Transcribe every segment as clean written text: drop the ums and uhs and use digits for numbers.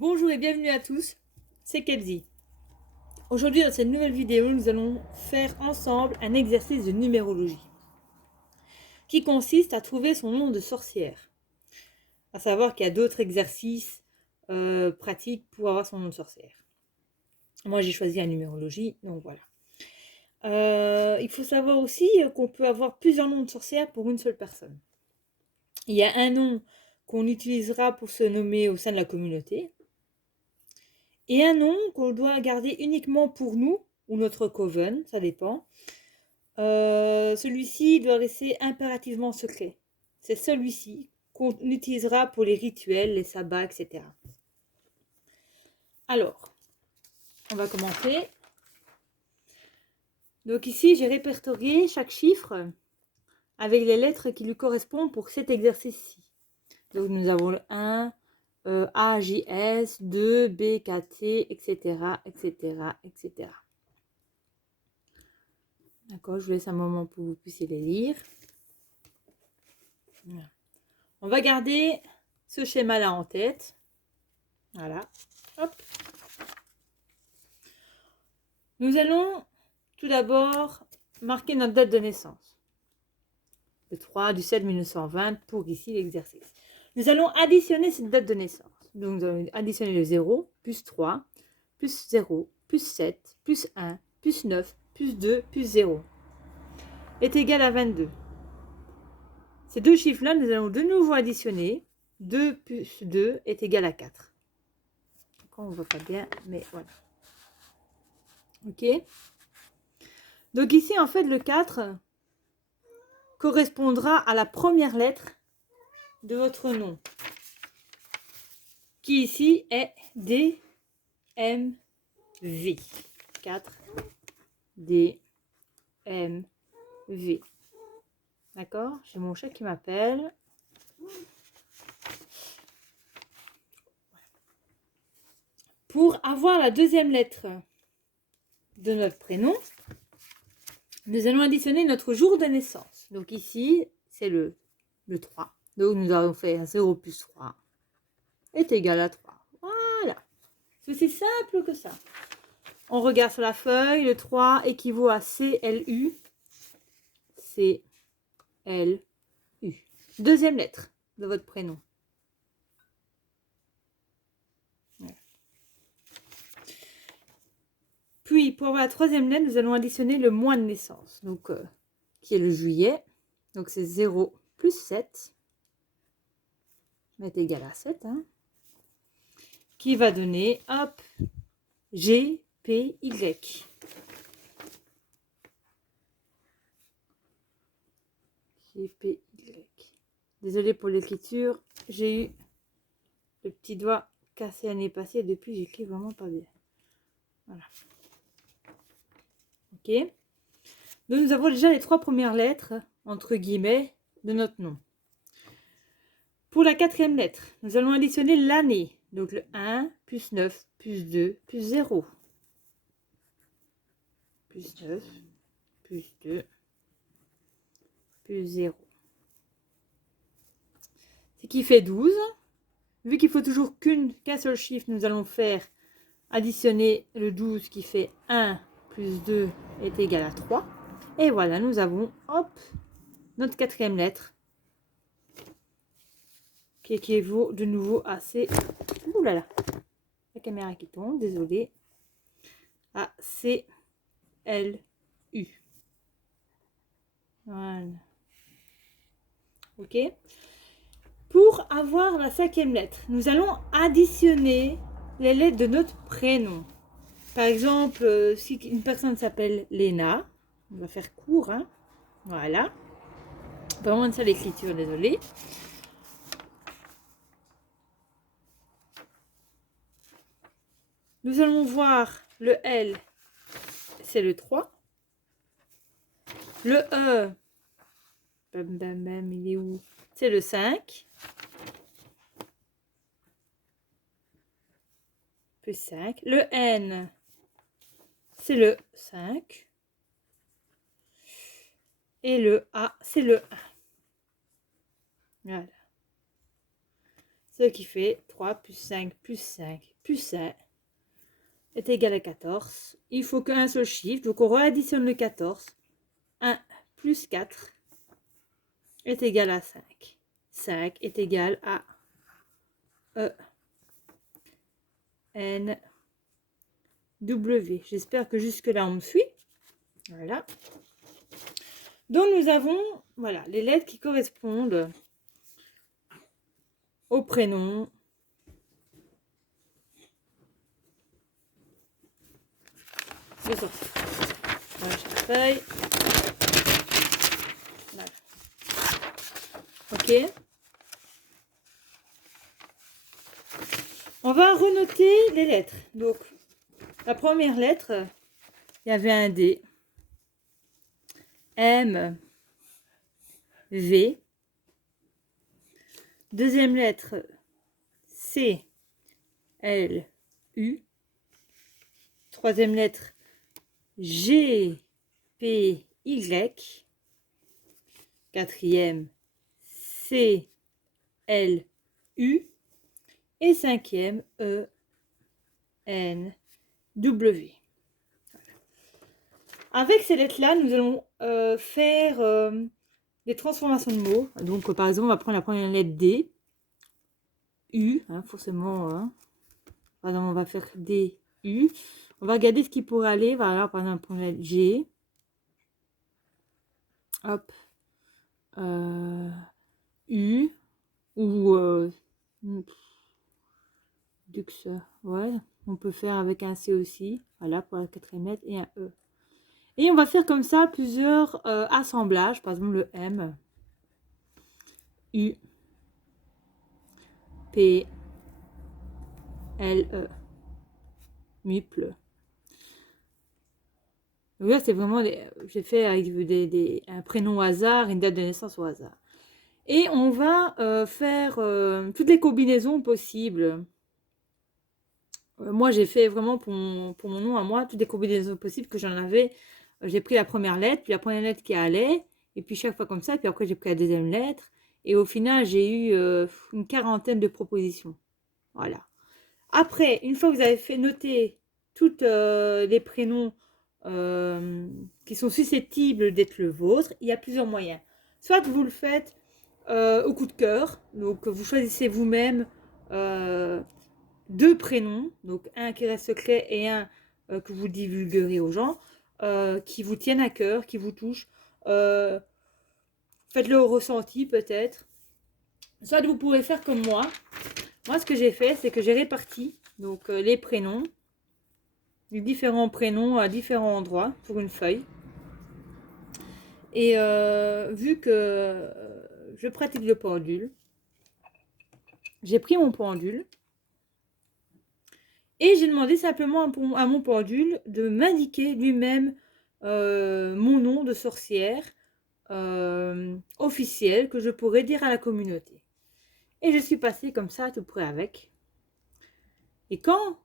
Bonjour et bienvenue à tous, c'est Kelzy. Aujourd'hui dans cette nouvelle vidéo, nous allons faire ensemble un exercice de numérologie qui consiste à trouver son nom de sorcière. À savoir qu'il y a d'autres exercices pratiques pour avoir son nom de sorcière. Moi j'ai choisi la numérologie, donc voilà. Il faut savoir aussi qu'on peut avoir plusieurs noms de sorcière pour une seule personne. Il y a un nom qu'on utilisera pour se nommer au sein de la communauté. Et un nom qu'on doit garder uniquement pour nous, ou notre coven, ça dépend. Celui-ci doit rester impérativement secret. C'est celui-ci qu'on utilisera pour les rituels, les sabbats, etc. Alors, on va commencer. Donc ici, j'ai répertorié chaque chiffre avec les lettres qui lui correspondent pour cet exercice-ci. Donc nous avons le 1, A, J, S, 2, B, K, T, etc., etc., etc. D'accord, je vous laisse un moment pour que vous puissiez les lire. Voilà. On va garder ce schéma-là en tête. Voilà. Hop. Nous allons tout d'abord marquer notre date de naissance. Le 3 du 7 1920 pour ici l'exercice. Nous allons additionner cette date de naissance. Donc nous allons additionner le 0, plus 3, plus 0, plus 7, plus 1, plus 9, plus 2, plus 0 est égal à 22. Ces deux chiffres-là, nous allons de nouveau additionner. 2 plus 2 est égal à 4. On ne voit pas bien, mais voilà. Ok. Donc ici, en fait, le 4 correspondra à la première lettre de votre nom, qui ici est D, M, V. 4, D, M, V. D'accord? J'ai mon chat qui m'appelle. Pour avoir la deuxième lettre de notre prénom, nous allons additionner notre jour de naissance. Donc ici, c'est le 3. Donc nous avons fait 0 plus 3 est égal à 3. Voilà. C'est aussi simple que ça. On regarde sur la feuille, le 3 équivaut à CLU. CLU. Deuxième lettre de votre prénom. Voilà. Puis, pour avoir la troisième lettre, nous allons additionner le mois de naissance, donc qui est le juillet. Donc, c'est 0 plus 7 est égal à 7. Hein, qui va donner, hop, G, P, Y. G, P, Y. Désolée pour l'écriture, j'ai eu le petit doigt cassé l'année passée et depuis j'écris vraiment pas bien. Voilà. Ok. Donc nous avons déjà les 3 premières lettres, entre guillemets, de notre nom. Pour la quatrième lettre, nous allons additionner l'année. Donc le 1, plus 9, plus 2, plus 0. Plus 9, plus 2, plus 0. Ce qui fait 12. Vu qu'il faut toujours qu'un seul chiffre, nous allons faire additionner le 12 qui fait 1 plus 2 est égal à 3. Et voilà, nous avons, hop, notre quatrième lettre qui équivaut de nouveau à C. Ouh là là, la caméra qui tombe, désolé. À C, L, U. Voilà. Ok. Pour avoir la cinquième lettre, nous allons additionner les lettres de notre prénom. Par exemple, si une personne s'appelle Léna, on va faire court, hein. Voilà. Vraiment ça l'écriture, désolé. Nous allons voir le L, c'est le 3. Le E, bam, bam, bam, il est où? C'est le 5. Plus 5. Le N, c'est le 5. Et le A, c'est le 1. Voilà. Ce qui fait 3 plus 5 plus 5 plus 1 est égal à 14. Il faut qu'un seul chiffre, donc on réadditionne le 14. 1 plus 4 est égal à 5. 5 est égal à E, N, W. J'espère que jusque-là on me suit. Voilà. Donc nous avons voilà, les lettres qui correspondent au prénom de sorcier. Voilà, j'ai la feuille. Voilà. Ok. On va renoter les lettres. Donc, la première lettre, il y avait un D, M, V. Deuxième lettre, C, L, U. Troisième lettre, G, P, Y. Quatrième, C, L, U. Et cinquième, E, N, W. Avec ces lettres-là, nous allons faire des transformations de mots. Donc, par exemple, on va prendre la première lettre D, U, hein, forcément. Hein. Par exemple, on va faire D, U. On va regarder ce qui pourrait aller. Voilà, par exemple, prendre la lettre G. Hop. U. Ou Dux. Ouais, on peut faire avec un C aussi. Voilà, pour la quatrième lettre. Et un E. Et on va faire comme ça plusieurs assemblages. Par exemple, le M. U. P. L. E. Miple. Donc là, c'est vraiment, j'ai fait avec un prénom au hasard, une date de naissance au hasard. Et on va faire toutes les combinaisons possibles. Moi, j'ai fait vraiment pour mon nom à moi, toutes les combinaisons possibles que j'en avais. J'ai pris la première lettre, puis la première lettre qui allait, et puis chaque fois comme ça, puis après j'ai pris la deuxième lettre. Et au final, j'ai eu une quarantaine de propositions. Voilà. Après, une fois que vous avez fait noter tous les prénoms qui sont susceptibles d'être le vôtre, il y a plusieurs moyens. Soit vous le faites au coup de cœur, donc vous choisissez vous-même deux prénoms, donc un qui reste secret et un que vous divulguerez aux gens, qui vous tiennent à cœur, qui vous touchent. Faites-le au ressenti peut-être. Soit vous pouvez faire comme moi. Moi, ce que j'ai fait, c'est que j'ai réparti donc les prénoms, les différents prénoms à différents endroits sur une feuille. Et vu que je pratique le pendule, j'ai pris mon pendule et j'ai demandé simplement à mon pendule de m'indiquer lui-même mon nom de sorcière officiel que je pourrais dire à la communauté. Et je suis passée comme ça tout près avec. Et quand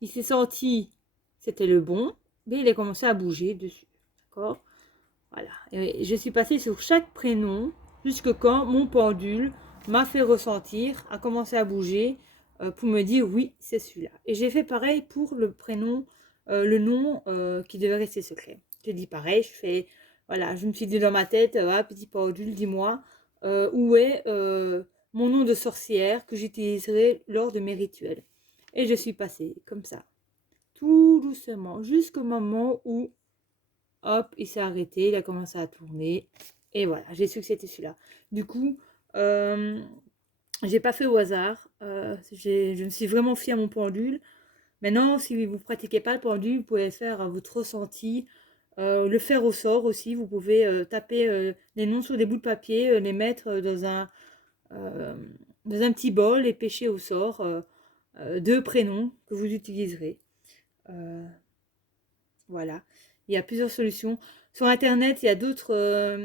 il s'est senti c'était le bon, mais il a commencé à bouger dessus. D'accord ? Voilà. Et je suis passée sur chaque prénom jusque quand mon pendule m'a fait ressentir, a commencé à bouger pour me dire oui, c'est celui-là. Et j'ai fait pareil pour le prénom, le nom qui devait rester secret. J'ai dit pareil, voilà, je me suis dit dans ma tête, petit pendule, dis-moi où est mon nom de sorcière que j'utiliserai lors de mes rituels. Et je suis passée comme ça, tout doucement, jusqu'au moment où hop, il s'est arrêté, il a commencé à tourner. Et voilà, j'ai su que c'était celui-là. Du coup, j'ai pas fait au hasard. Je me suis vraiment fiée à mon pendule. Maintenant, si vous ne pratiquez pas le pendule, vous pouvez faire votre ressenti. Le faire au sort aussi. Vous pouvez taper les noms sur des bouts de papier, les mettre dans un petit bol et pêcher au sort deux prénoms que vous utiliserez. Voilà. Il y a plusieurs solutions. Sur Internet, il y a d'autres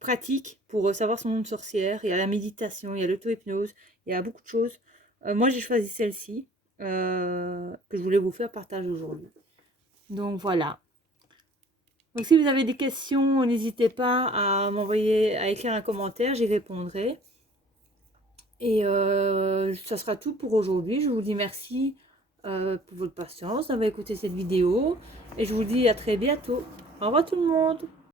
pratiques pour savoir son nom de sorcière. Il y a la méditation, il y a l'auto-hypnose, il y a beaucoup de choses. Moi, j'ai choisi celle-ci que je voulais vous faire partager aujourd'hui. Donc, voilà. Donc, si vous avez des questions, n'hésitez pas à m'envoyer, à écrire un commentaire, j'y répondrai. Et ça sera tout pour aujourd'hui. Je vous dis merci pour votre patience d'avoir écouté cette vidéo. Et je vous dis à très bientôt. Au revoir tout le monde.